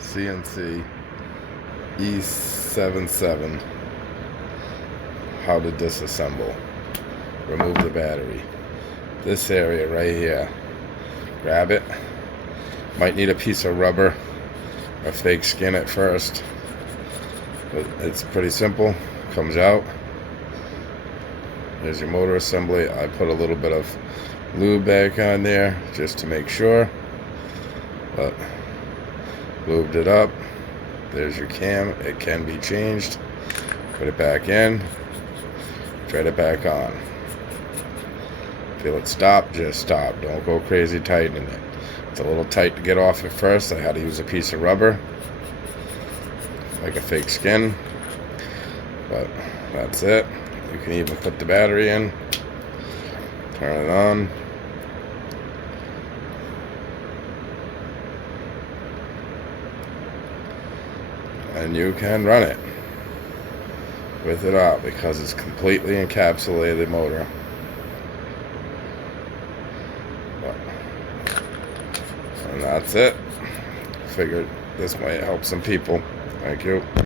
CNC E77. How to disassemble. Remove the battery. This area right here. Grab it. Might need a piece of rubber or fake skin at first. But it's pretty simple. Comes out. There's your motor assembly. I put a little bit of lube back on there just to make sure. But lubed it up. There's your cam. It can be changed. Put it back in. Thread it back on. Feel it stop, just stop. Don't go crazy tightening it. It's a little tight to get off at first. I had to use a piece of rubber, like a fake skin. But that's it. You can even put the battery in. Turn it on. And you can run it with it out because it's completely encapsulated motor. And that's it. Figured this might help some people. Thank you.